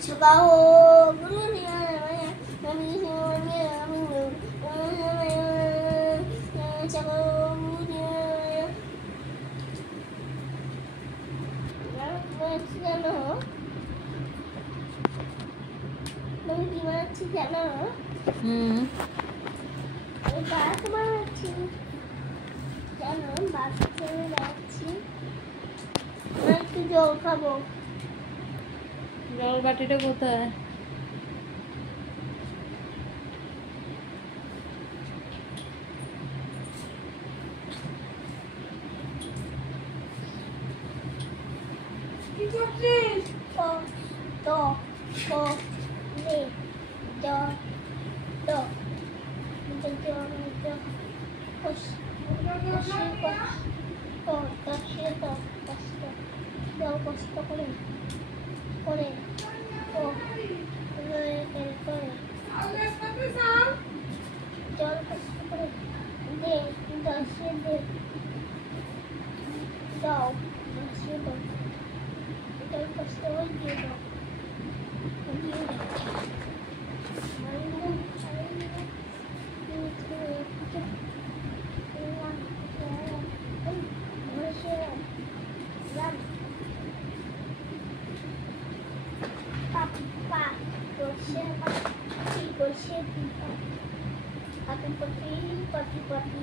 Sukaho gurunya namanya kami semuanya kami namanya sukaho gurunya gimana tidak mau bahasa maci jangan bahasa maci nanti jauh kamu জল বাটিটা কোথায়? কি করছিস? তো নে তো কষ্ট করে করে ও জল কষ্ট করে দে দশে দে দাও দশে দাও জল কষ্ট করে দিয়ে দাও দিয়ে দাও Pati.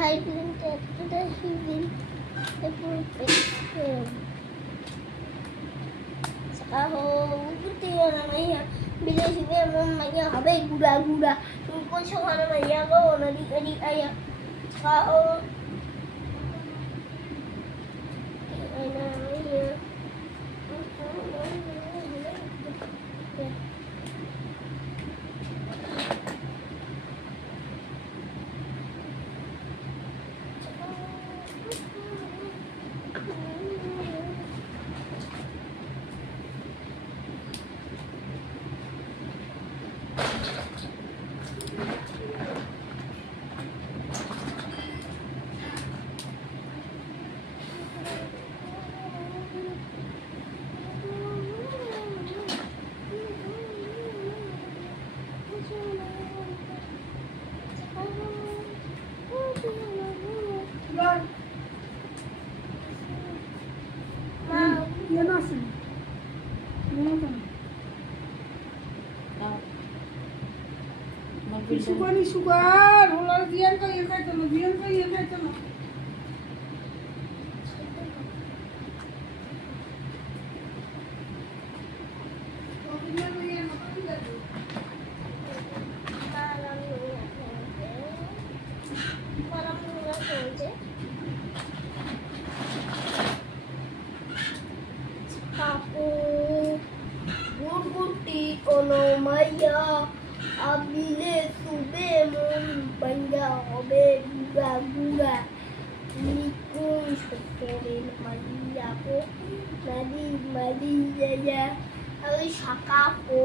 Hai bilang kita hidup terpuruk. Sekarang kita namanya bila juga namanya habis gula. Pun sekarang namanya kau nanti ayah. Sekarang namanya sugar, ular dian ka iya kay tano. Abile sube mon banja obe gula nikun sekore Maria ko madi ya ari shakako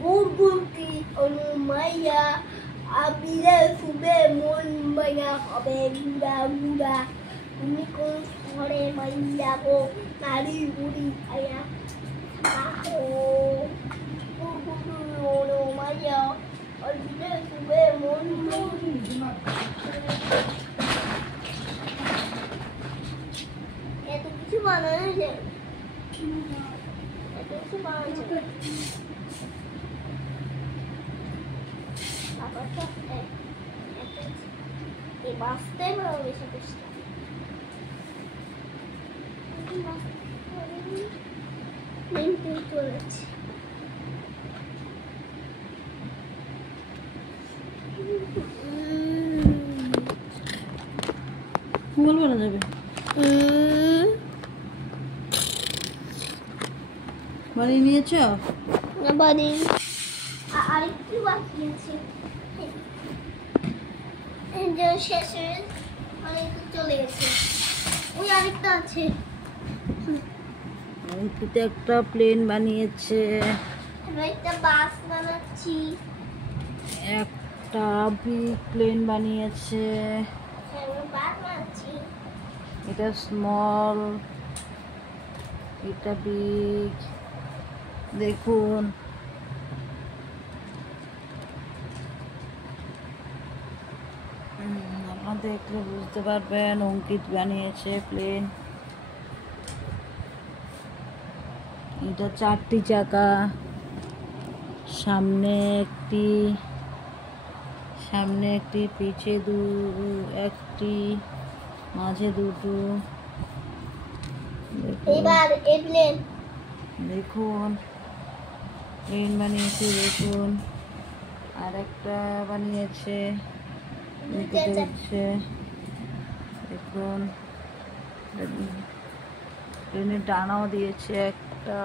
gurgurti onu maya abile sube mon banja obe gula nikun sekore Maria ko nari uri aya ako no maya abile sube mon কিছু বানানো যায় কিছু বানানো যায় এই বাঁচতে পারো বেশি কষ্ট চলেছে বলবো না যাবে বানিয়ে নিয়েছো? না বাড়ি আরেকটু বাকি আছে। এই যে শেষ হয়ে অনেক চলে গেছে। ওই আরেকটা আছে। অঙ্কিতা একটা প্লেন বানিয়েছে, আমরা একটা বাস বানাচ্ছি। একটা বিগ প্লেন বানিয়েছে। আমরা বাস বানাচ্ছি। এটা স্মল, এটা বিগ। দেখুন আপনারা দেখলে বুঝতে পারবেন অঙ্কিত বানিয়েছে প্লেন। এটা 4টি চাকা, সামনে একটি, পিছে একটি, মাঝে দুটো। এবার এই প্লেন দেখুন প্লেন বানিয়েছে। দেখুন আর একটা বানিয়েছে, দুইটা চাকা। হচ্ছে দেখুন প্লেনের ডানাও দিয়েছে, একটা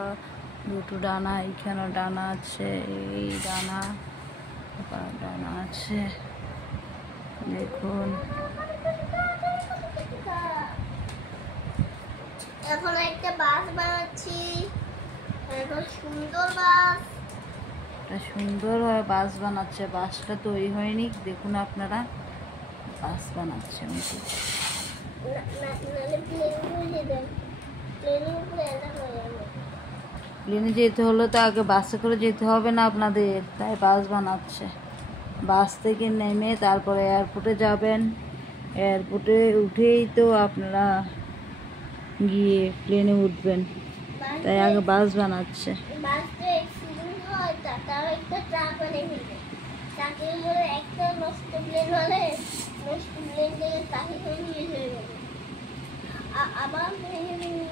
দুটো ডানা, এইখানে ডানা আছে, এই ডানা ডানা আছে। দেখুন এখন একটা বাস বানাচ্ছি। এখন সুন্দর বাস। একটা সুন্দরভাবে বাস বানাচ্ছে। বাসটা তৈরি হয়নি, দেখুন আপনারা বাস বানাচ্ছে। নাহলে প্লেন উড়িয়ে দেন। প্লেনের উপরে অ্যাটাক হয়ে যাবে। প্লেনে যেতে হলে তো আগে বাসে করে যেতে হবে না আপনাদের, তাই বাস বানাচ্ছে। বাস থেকে নেমে তারপরে এয়ারপোর্টে যাবেন, এয়ারপোর্টে উঠেই তো আপনারা গিয়ে প্লেনে উঠবেন, তাই আগে বাস বানাচ্ছে। বাসটা অ্যাক্সিডেন্ট হয়, তাও একটা ট্রাক বানিয়ে ফেলবে। ট্রাকের মধ্যে একটা নষ্ট প্লেন হলে নষ্ট প্লেন থেকে ট্রাকে করে নিয়ে চলে যাবে। আবার ভেঙে ভেঙে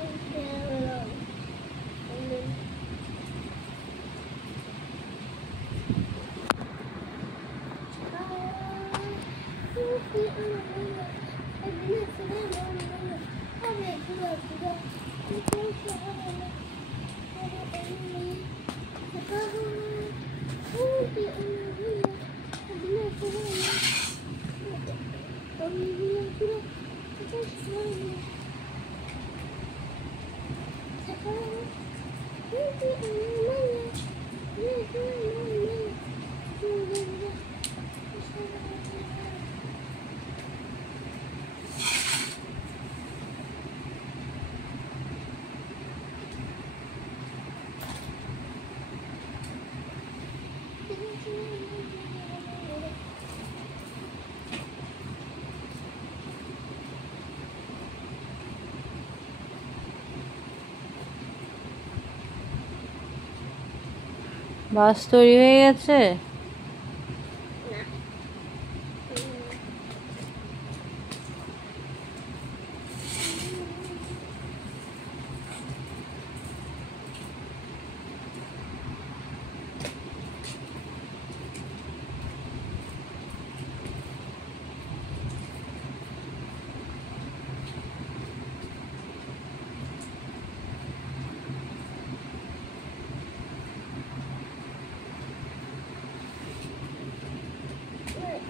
বাস তৈরি হয়ে গেছে।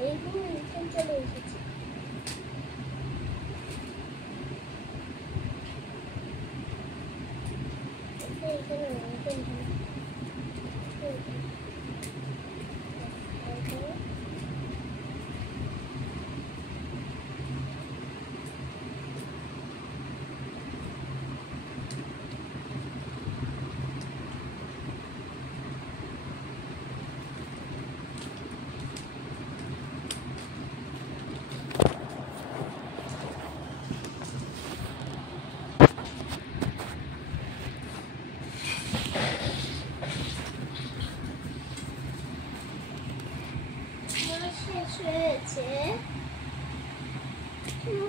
এইগুলো নিচে চলে এসেছে।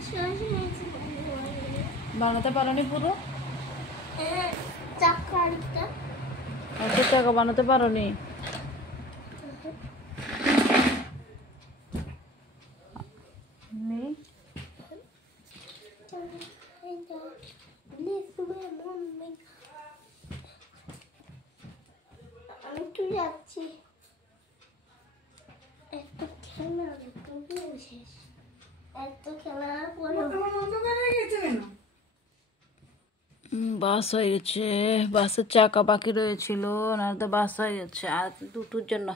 শেষ হয়েছে। বানাতে পারোনি পুরো? চাকা আরেকটা একটা টাকা বানাতে পারোনি? নেই। আমি তো যাচ্ছি। এত খেলা শেষ, এত খেলার পরে আমার অন্ধকার হয়ে গেছে কেন? বাস হয়ে গেছে, বাসের চাকা বাকি রয়েছিল, না তো বাস হয়ে গেছে আর দুটোর জন্য